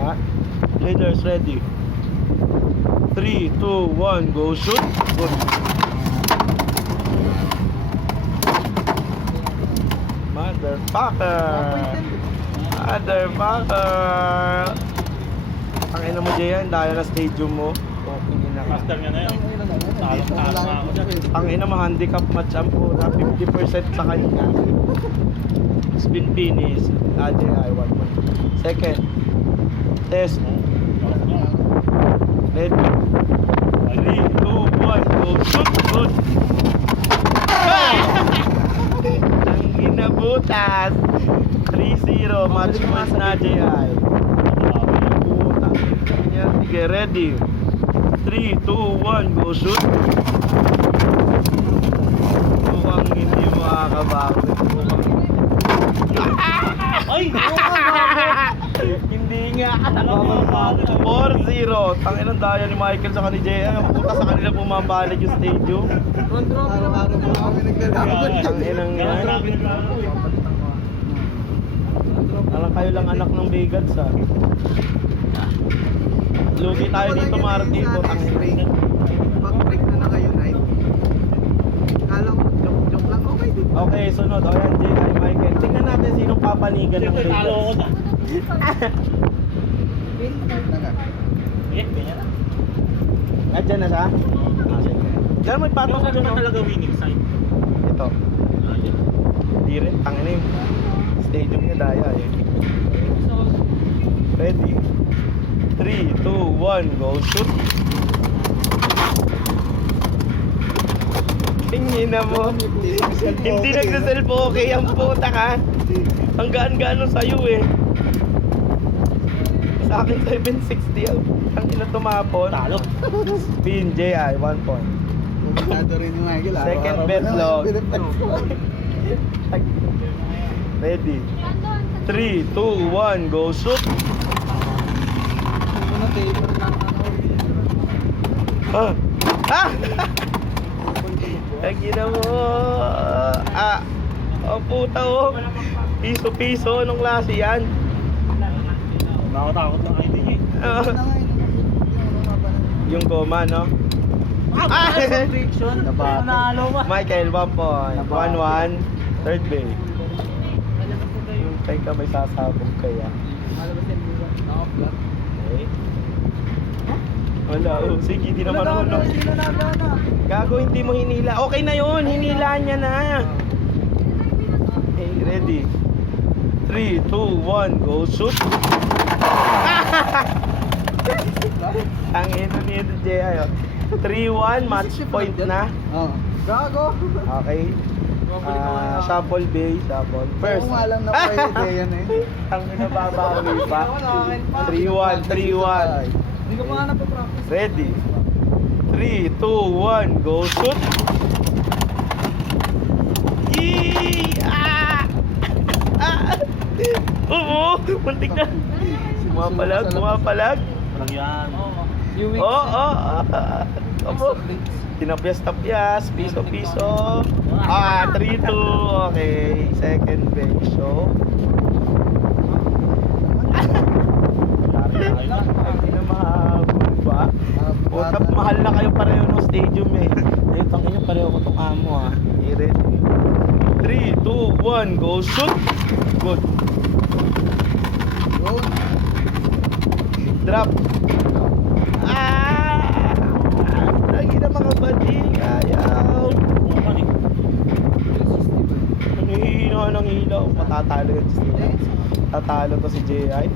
Ha? Leaders ready. 3, 2, 1, go shoot. Good. Motherfucker. Motherfucker. Ang ina mo Jayan, dahil na stadium mo. Master nga na yun. Talong-talong ako dyan. Ang ina mo handicap match ang pura 50% sa kanya. Spin finish. AJI 1 point. Second. Test. Ready. 3, 2, 1, go shoot. Good. Ang ina butas. 3-0 match points na AJI. Sige, ready. 3, 2, 1, go shoot. Mukhang hindi makakabawi. Ay! Hindi nga. 4-0. Tangin ang daya ni Michael sa kanila. Ang puta sa kanila pumabalik yung stadium. Araw-araw po kami naglalaban. Tangin ang yan. Alam kayo lang anak ng Bigads ha. Lugi tayo dito Martin. Tangin. Pag-break na kayo, Night. Kala ko, joke lang. Okay, di ba? Okay, sunod. O yan, J.I. Michael. Tingnan natin sinong papanigan ng Siyempre, talo ako Bigads. na. Eh, ganyan na. Nandiyan na siya? Sige. Diyan may Yung patong ano dyan ba o. talaga winning side? Ito. Yan. Hindi rin. Tangin na yung stadium niya daya eh. Ready? 3, 2, 1, go shoot. Tingin na mo. Hindi nagsaself okay ang puta ka. Ang gaan-gaan nun sa'yo eh. Sa akin 760 yan. Ang ina tumapon. Talo. Spin J.I. 1 point. Bumigado rin ni Michael. Second bet log. Ready? 3, 2, 1, go shoot. Ah! Ah! Ang ina mo. Ah! Oh puta oh. Piso-piso. Anong klase yan? Nakatakot ng ID niya eh. Ah, yung goma no? Ah! Friction. Nanalo ba? Michael, 1 point. 1-1. Third base. Teka, may sasabog kaya. Okay. Wala, oh. Sige, di naman ako. Gago, hindi mo hinila. Okay na yun, hinila niya na. Okay, ready. 3, 2, 1, go shoot. Ang ito nito, Jay. 3-1, match point na. Oh. Gago. Okay. Shuffle base, shuffle. First. Kung alam na pwede yan eh. Ang nababawi pa. 3-1, 3-1. Hindi ko pa nga napapractice. Ready? 3, 2, 1, go shoot! Yee! Ah! Ah! Oo! Muntik na! Pumapalag, pumapalag! Walang yan. Oo! Oo! Tinapyas-tapyas, piso-piso. 3-2. Okay, second bench. So, hindi na mahabol pa. Utap, mahal na kayo pareho ng stadium eh. Eh, tangin nyo pareho ko itong amo ah. I-ready. 3, 2, 1, go shoot! Good. Drop. Ah! Lagi na mga bading. Ayaw. Nanghihina ng ilaw. Matatalo yun si J.I. Tatalo to si J.I.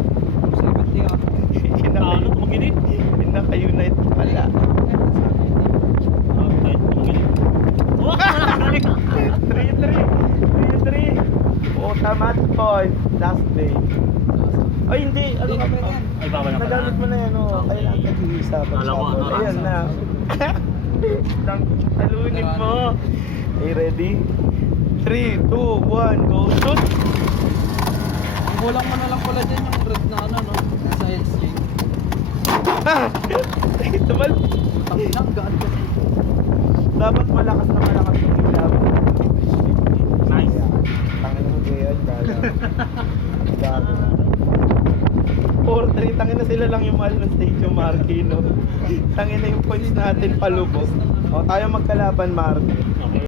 Talo, tumaginit. Pinaka-unite pala. Kahit tumaginit. 3-3. Puta match point. Last day. Ay hindi. Ano ka ba yan? Ay, bawal na pala. Nagamit mo na yan. Oh. Kailangan ka-isa. Alam ko, ano, Ayan na. Talunin mo. Okay, ready? 3, 2, 1, go shoot! Kulang mo na lang pala dyan yung red na ano, no? Nasa exchange. Tumal. Tanginang, gaan ka. Dapat malakas na malakas yung ilaw. Nice. Tangin mo kayo yan, gala. Gago. 4-3 tangin na sila lang yung mahal ng stadium, Marky, no? Tangin na yung points natin palubos. O, tayo magkalaban, Marky. Okay.